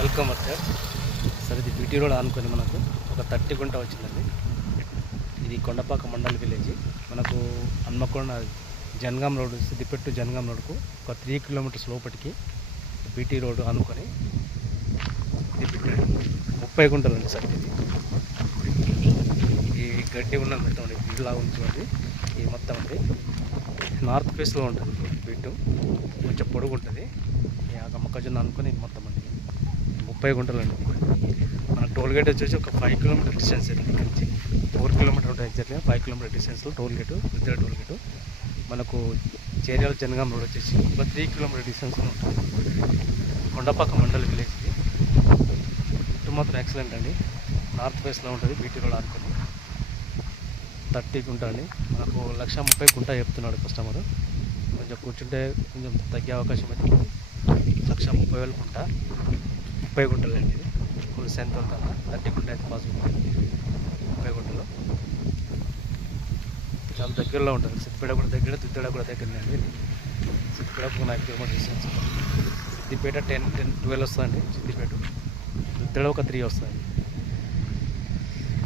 Welcome sir. Sir ఇది BT road ఆనుకొని మనకు ఒక 30 గుంట వచ్చిందండి. ఇది కొండపాక మండల్ విలేజ్. మనకు హన్మకొండ జనగాం రోడ్, సిద్దిపేట జనగాం రోడ్కు ఒక 3 కిలోమీటర్స్ లోపలికి బీటీ రోడ్ ఆనుకొని ఇది 30 గుంటలు అండి సార్. ఇది ఈ గడ్డి ఉన్నది మొత్తం అండి, ఇల్లా ఉంచుకోండి. ఇది మొత్తం అండి నార్త్ ఫేస్లో ఉంటుంది బీటు, కొంచెం పొడుగు ఉంటుంది. మొక్కజొన్న అనుకొని ఇది మొత్తం అండి 30 గుంటలు అండి. మన టోల్ గేట్ వచ్చేసి ఒక 5 కిలోమీటర్ డిస్టెన్స్ ఇక్కడ నుంచి 4 కిలోమీటర్ ఉంటుంది ఎగ్జాక్ట్గా. 5 కిలోమీటర్ డిస్టెన్స్లో టోల్ గేటు, విద్యా టోల్ గేటు. మనకు చేర్యాల జనగాం రోడ్ వచ్చేసి ఒక 3 కిలోమీటర్ డిస్టెన్స్లో ఉంటుంది. కొండపాక మండల్ విలేజ్. ఇది ఇటు మాత్రం ఎక్సలెంట్ అండి, నార్త్ ఫేస్లో ఉంటుంది. బీటీ రోడ్ అనుకొని 30 గుంట అండి. మనకు 1,30,000 గుంట చెప్తున్నాడు కస్టమరు. కొంచెం కూర్చుంటే కొంచెం తగ్గే అవకాశం అయితే 1,30,000 గుంట, 30 గుంటలు అండి. ఫుల్ సెంత్ అవుతాను 30 గుంట అయితే పాసిబుల్. 30 గుంటలు చాలా దగ్గరలో ఉంటుంది. సిద్దిపేట కూడా దగ్గర, దుద్దేడ కూడా దగ్గరనే అండి. సిద్దిపేట ఒక 9 కిలోమీటర్ డిస్టెన్స్. సిద్దిపేట 10-12 వస్తుందండి. సిద్దిపేట దుద్దేడ ఒక 3 వస్తుంది.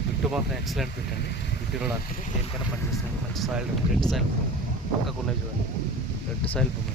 బిట్టు మాత్రం ఎక్సలెంట్ పెట్టండి. బిట్టు రోడ్ అనుకుని దేనికైనా పనిచేస్తుంది. మంచి సాయిల్, రెడ్ సాయిల్ పక్కకు ఉన్నాయి చూడండి, రెడ్ సాయిల్ భూమి.